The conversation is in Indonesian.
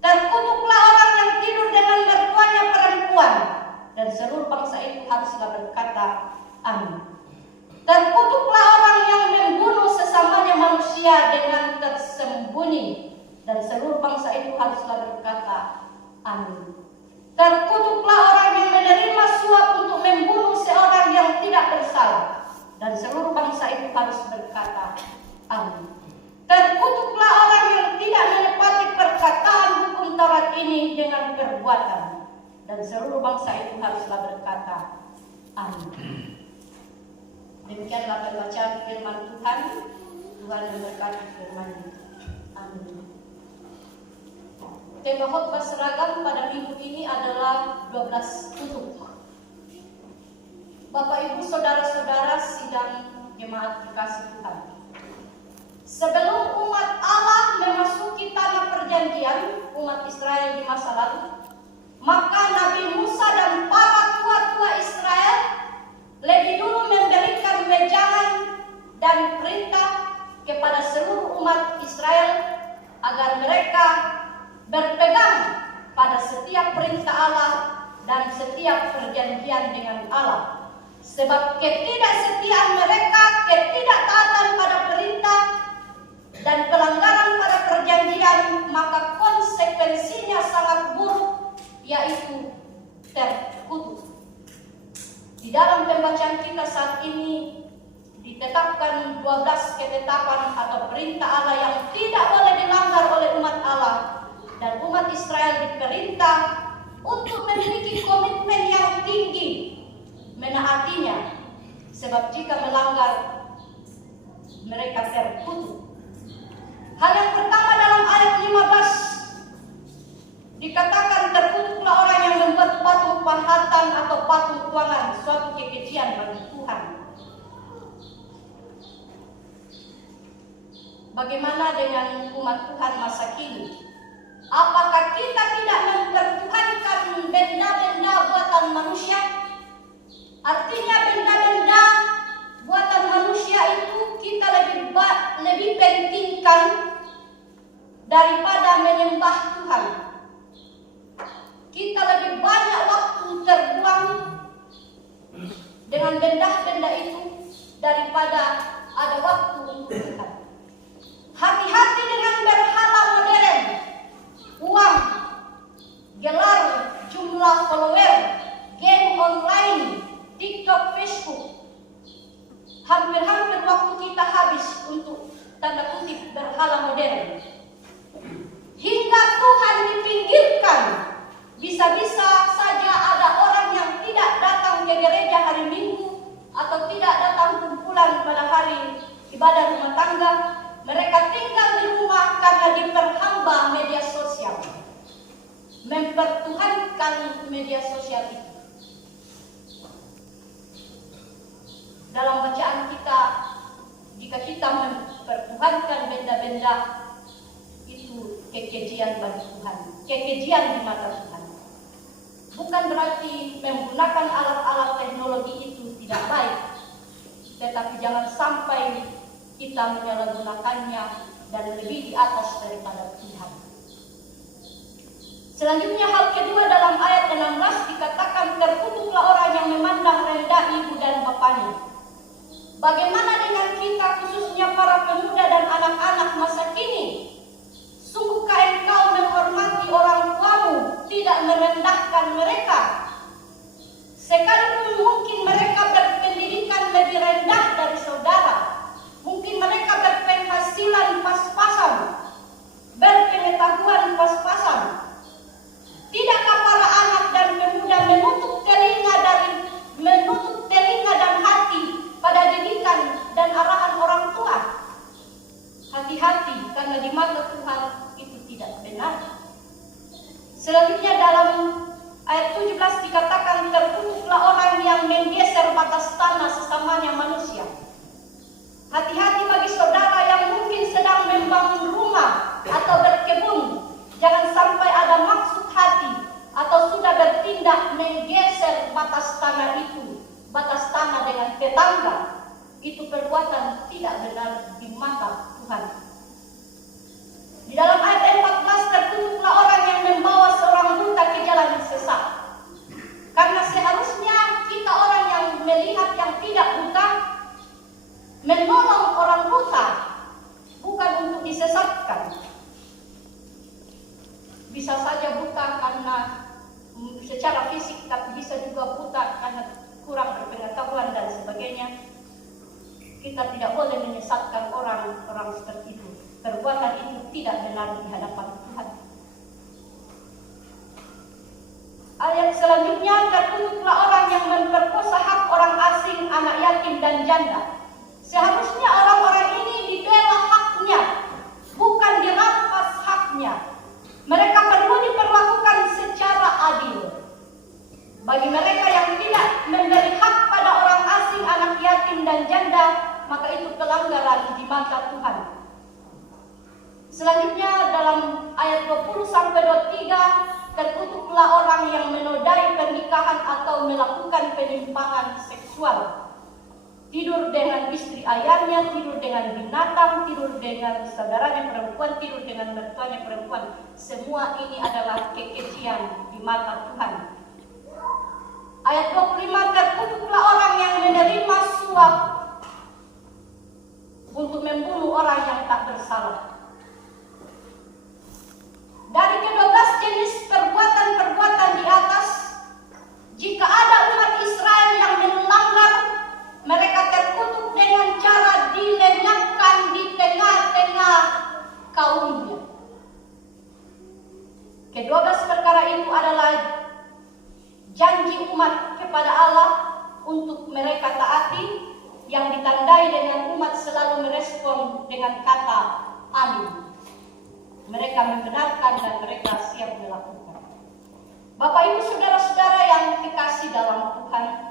Terkutuklah orang yang tidur dengan mertuanya perempuan, dan seluruh bangsa itu haruslah berkata, amin. Terkutuklah orang yang membunuh sesamanya manusia dengan tersembunyi, dan seluruh bangsa itu haruslah berkata, amin. Terkutuklah orang yang menerima suap untuk membunuh seorang yang tidak bersalah, dan seluruh bangsa itu harus berkata, amin. Terkutuklah orang yang tidak menepati perkataan hukum Taurat ini dengan perbuatan, dan seluruh bangsa itu haruslah berkata, amin. Demikianlah pembacaan firman Tuhan. Tuhan memberkati firman-Nya. Amin. Tema khotbah seragam pada minggu ini adalah 12 kutuk. Bapak Ibu Saudara-saudara sidang jemaat dikasih Tuhan. Sebelum umat Allah memasuki tanah perjanjian, umat Israel di masa lalu, maka Nabi Musa dan para tua-tua Israel lebih dulu memberikan wejangan dan perintah kepada seluruh umat Israel agar mereka berpegang pada setiap perintah Allah dan setiap perjanjian dengan Allah. Sebab ketidaksetiaan mereka, ketidaktaatan pada perintah dan pelanggaran pada perjanjian, maka konsekuensinya sangat buruk, yaitu terkutuk. Di dalam pembacaan kita saat ini ditetapkan 12 ketetapan atau perintah Allah yang tidak boleh dilanggar oleh umat Allah, dan umat Israel diperintah untuk memiliki komitmen yang tinggi menaatinya, sebab jika melanggar mereka terkutuk. Hal yang pertama dalam ayat 15 dikatakan terkutuklah orang yang membuat patung pahatan atau patung tuangan, suatu kekejian bagi Tuhan. Bagaimana dengan umat Tuhan masa kini? Apakah kita tidak mempertuhankan benda-benda buatan manusia? Artinya benda-benda buatan manusia itu kita lebih pentingkan daripada menyembah Tuhan. Kita lebih banyak waktu terbuang dengan benda-benda itu daripada ada waktu untuk Tuhan. Hati-hati dengan berhala modern, uang, gelar, jumlah follower, game online, TikTok, Facebook. Hampir-hampir waktu kita habis untuk tanda kutip berhala modern. Hingga Tuhan dipinggirkan. Bisa-bisa saja ada orang yang tidak datang ke gereja hari Minggu atau tidak datang kumpulan pada hari ibadah rumah tangga. Mereka tinggal di rumah karena diperhamba media sosial. Mempertuhankan media sosial itu. Dalam bacaan kita, jika kita mempertuhankan benda-benda, itu kekejian bagi Tuhan, kekejian di mata Tuhan. Bukan berarti menggunakan alat-alat teknologi itu tidak baik, tetapi jangan sampai kita menyalahgunakannya dan lebih di atas daripada Tuhan. Selanjutnya hal kedua dalam ayat 16 dikatakan terkutuklah orang yang memandang rendah ibu dan bapaknya. Bagaimana dengan kita, khususnya para pemuda dan anak-anak masa kini? Sungguhkah engkau menghormati orang tuamu, tidak merendahkan mereka? Sekalipun mungkin mereka berpendidikan lebih rendah dari saudara, mungkin mereka berpenghasilan pas-pasan, berpengetahuan pas-pasan. Tidakkah para anak dan pemuda menutup telinga dan hati pada didikan dan arahan orang tua? Hati-hati, karena di mata Tuhan itu tidak benar. Selanjutnya dalam ayat 17 dikatakan terkutuklah orang yang menggeser batas tanah sesamanya manusia. Hati-hati bagi saudara yang mungkin sedang membangun rumah atau berkebun. Jangan sampai ada maksud hati atau sudah bertindak menggeser batas tanah itu, batas tanah dengan tetangga. Itu perbuatan tidak benar di mata Tuhan. Di dalam ayat 14 terkutuklah orang yang bisa saja buta karena secara fisik, tapi bisa juga buta karena kurang berpengetahuan dan sebagainya. Kita tidak boleh menyesatkan orang-orang seperti itu. Perbuatan itu tidak benar di hadapan Tuhan. Ayat selanjutnya, terkutuklah orang yang memperkosa hak orang asing, anak yatim dan janda. Seharusnya orang-orang ini dibela haknya, bukan dirampas haknya. Mereka perlu diperlakukan secara adil. Bagi mereka yang tidak memberi hak pada orang asing, anak yatim dan janda, maka itu pelanggaran di mata Tuhan. Selanjutnya dalam ayat 20-23, terkutuklah orang yang menodai pernikahan atau melakukan penyimpangan seksual. Tidur dengan istri ayahnya, tidur dengan binatang, tidur dengan saudaranya perempuan, tidur dengan mertuanya perempuan. Semua ini adalah kekejian di mata Tuhan. Ayat 25, terkutuklah orang yang menerima suap untuk membunuh orang yang tak bersalah. Dari ke-12 jenis perbuatan-perbuatan di atas, jika ada umat Israel yang melanggar, mereka terkutuk dengan cara dilenyapkan di tengah-tengah kaumnya. Ke-12 perkara itu adalah janji umat kepada Allah untuk mereka taati, yang ditandai dengan umat selalu merespon dengan kata amin. Mereka membenarkan dan mereka siap melakukan. Bapak Ibu saudara-saudara yang dikasih dalam Tuhan,